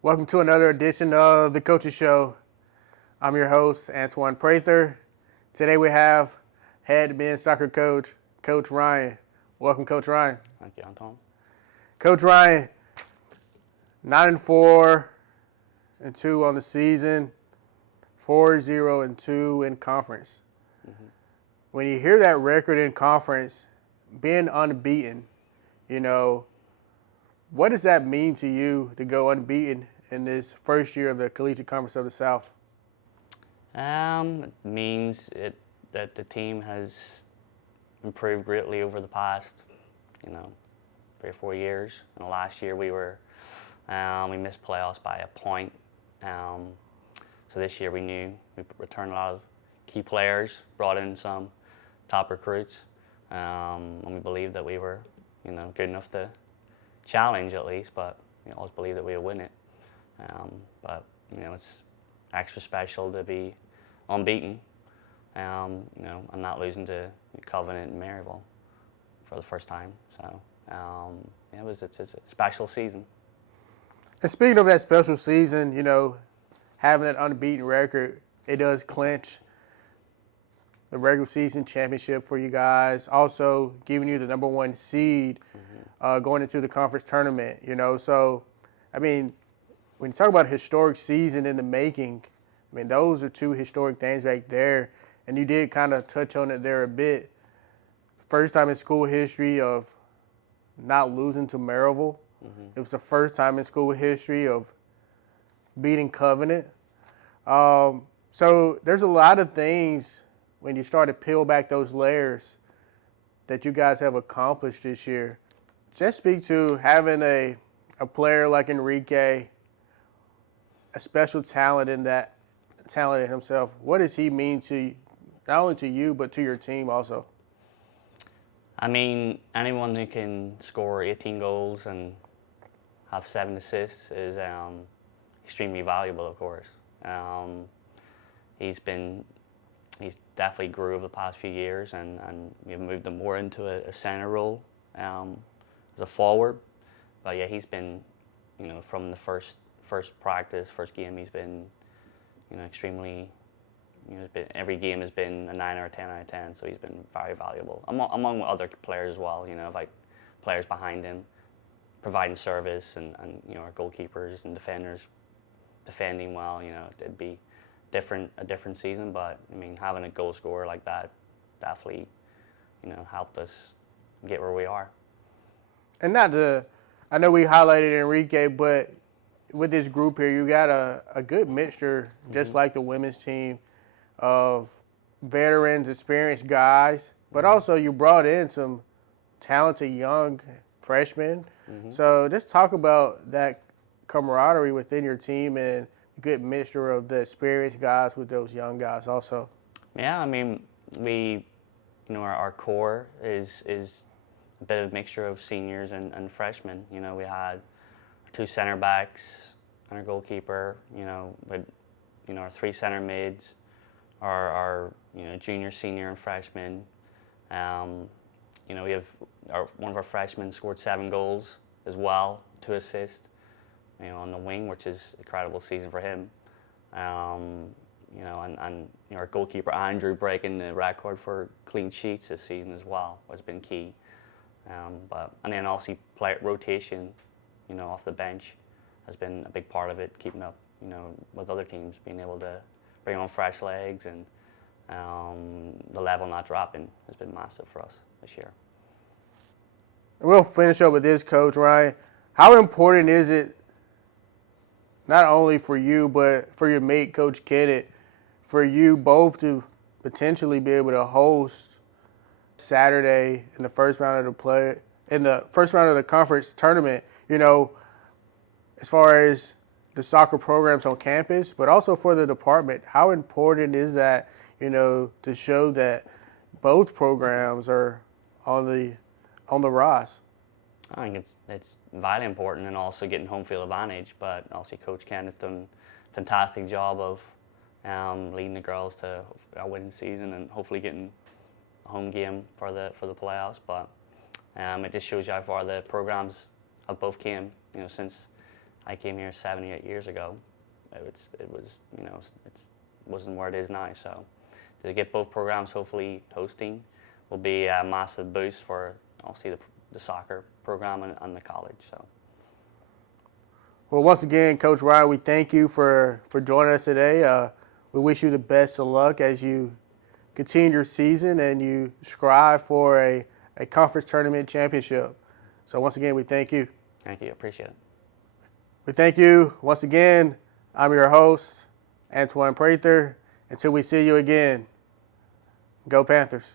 Welcome to another edition of the Coaches Show. I'm your host, Antoine Prather. Today we have head men's soccer coach, Coach Ryan. Welcome, Coach Ryan. Thank you, Anton. Coach Ryan, 9-4-2 on the season, 4-0-2 in conference. When you hear that record in conference, being unbeaten, what does that mean to you to go unbeaten in this first year of the Collegiate Conference of the South? It means that the team has improved greatly over the past, 3 or 4 years. And last year we missed playoffs by a point. So this year we knew we returned a lot of key players, brought in some top recruits, and we believed that we were, good enough to challenge at least, but we always believed that we would win it. But it's extra special to be unbeaten, and not losing to Covenant and Maryville for the first time. So it's a special season. And speaking of that special season, having that unbeaten record, it does clinch the regular season championship for you guys. Also giving you the number one seed going into the conference tournament. So when you talk about a historic season in the making, those are two historic things right there. And you did kind of touch on it there a bit. First time in school history of not losing to Maryville. It was the first time in school history of beating Covenant. So there's a lot of things when you start to peel back those layers that you guys have accomplished this year. Just speak to having a player like Enrique, a special talent in himself. What does he mean to not only to you but to your team also? Anyone who can score 18 goals and have 7 assists is extremely valuable, of course. He's definitely grew over the past few years, and we've moved him more into a center role as a forward. But yeah, he's been, from the first practice, first game, he's been, extremely, every game has been a 9 or a 10 out of 10. So he's been very valuable among other players as well. Like players behind him, providing service, and our goalkeepers and defenders defending well. It'd be a different season, but having a goal scorer like that definitely helped us get where we are. And I know we highlighted Enrique, but with this group here, you got a good mixture, just like the women's team, of veterans, experienced guys, but also you brought in some talented young freshmen. So just talk about that camaraderie within your team and good mixture of the experienced guys with those young guys also. Yeah, we, our core is a bit of a mixture of seniors and freshmen. We had 2 center backs and our goalkeeper, with, our 3 center mids, our junior, senior, and freshman. We have one of our freshmen scored 7 goals as well, 2 assists. On the wing, which is an incredible season for him. And our goalkeeper Andrew breaking the record for clean sheets this season as well has been key. And then also rotation, off the bench has been a big part of it, keeping up, with other teams, being able to bring on fresh legs, and the level not dropping has been massive for us this year. We'll finish up with this, Coach Ryan. How important is it, not only for you, but for your mate, Coach Kennett, for you both to potentially be able to host Saturday in the first round of the conference tournament, as far as the soccer programs on campus, but also for the department? How important is that, to show that both programs are on the rise? I think it's vitally important, and also getting home field advantage. But also Coach Ken has done a fantastic job of leading the girls to a winning season and hopefully getting a home game for the playoffs. But it just shows you how far the programs have both came. Since I came here 7 or 8 years ago. It was you know it wasn't where it is now. So to get both programs hopefully hosting will be a massive boost for obviously the soccer program and the college. So. Well, once again, Coach Ryan, we thank you for joining us today. We wish you the best of luck as you continue your season and you strive for a conference tournament championship. So once again, we thank you. Thank you. Appreciate it. We thank you once again. I'm your host, Antoine Prather. Until we see you again, go Panthers.